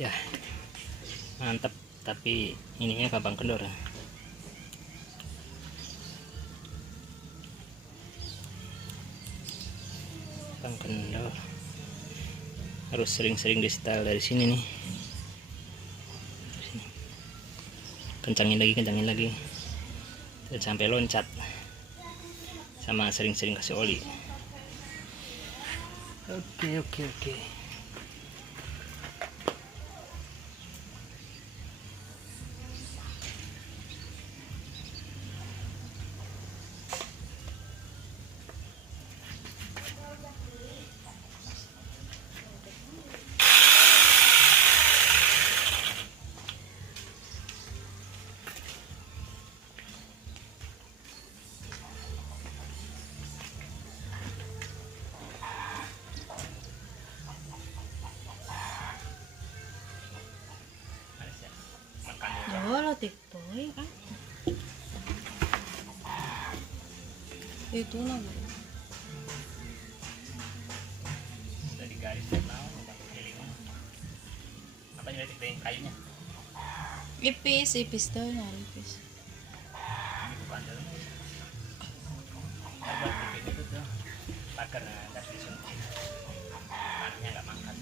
Ya, mantap, tapi ininya gampang kendor. Gampang kendor. Harus sering-sering di setel dari sini nih. Kencangin lagi dan sampai loncat, sama sering-sering kasih oli. Oke. Wala tiktoy kan? Itu na ba? Udah digaris mau pakai healing. Apa nyeletik yang kayunya? Ipis daw na ipis. Ini bukan dalam. Buat bikin itu tuh pagar nggak disuntik, panahnya nggak mangkat.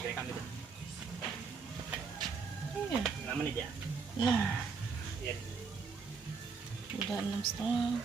Direkam itu. Iya, 6 menit ya? 6. Iya. Udah 6,5.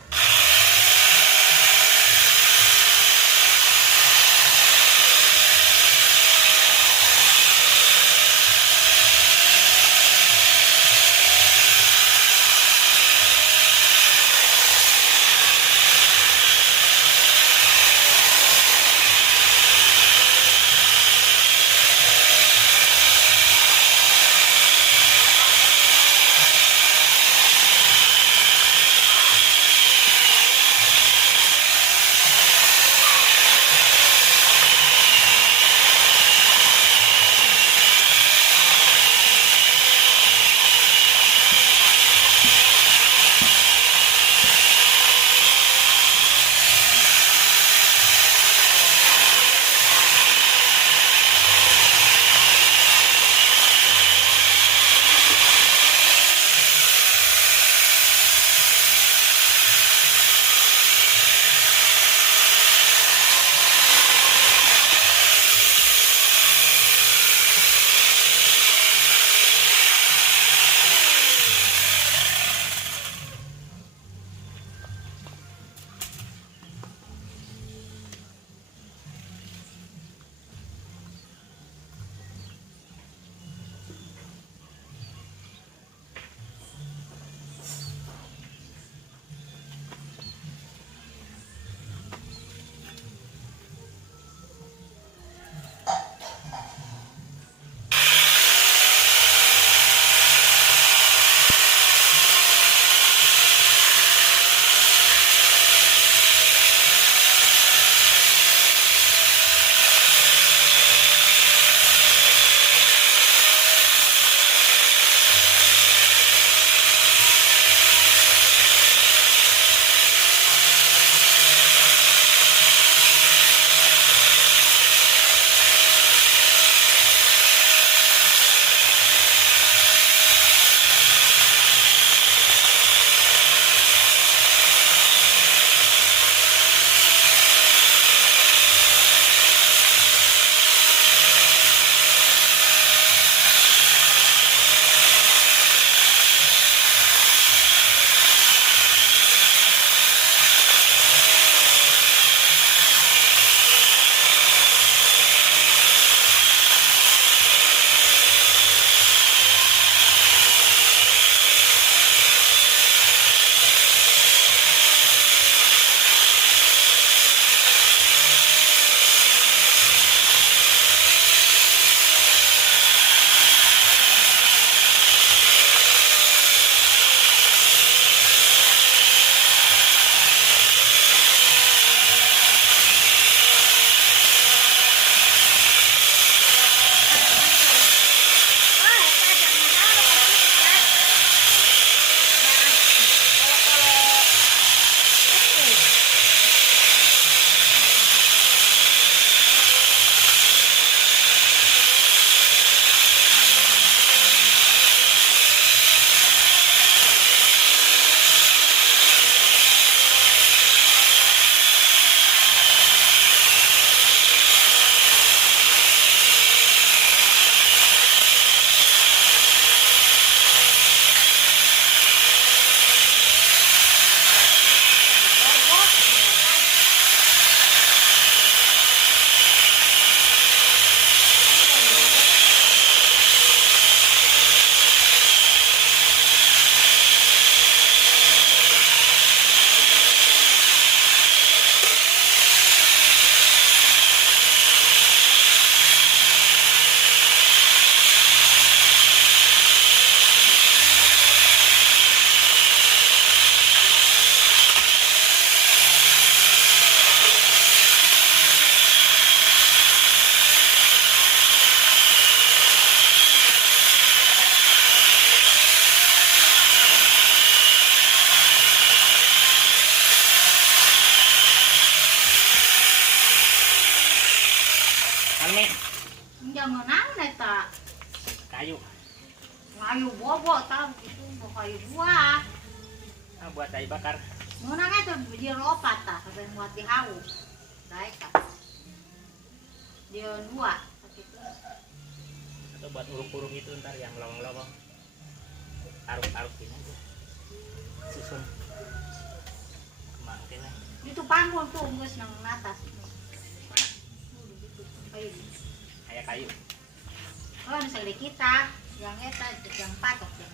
kayu. Kayu bobo tau itu kayu buah. Buat kayu bakar. Muna nga ito, di lopat ta, kasi muat di hawo. Dahil ka. Di dua. Atau buat urung-urung itu ntar yang lowong-lowong. Aruk-aruk ini. Susun. Kemangkin lah. Dito pangol to, ungus ng natas. Mana? Kayu. Kayak kayu. Oh, nasa kita. Yang eta, yang patok. Yang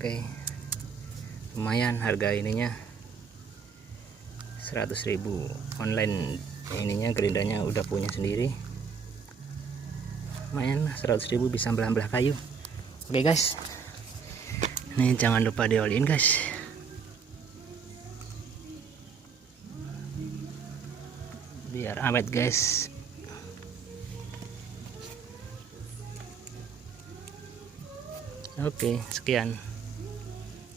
Oke, lumayan harga ininya 100.000. Online ininya gerindanya udah punya sendiri, lumayan 100.000 bisa belah-belah kayu. Oke guys, nih jangan lupa dioliin guys. Biar awet guys. Oke, sekian.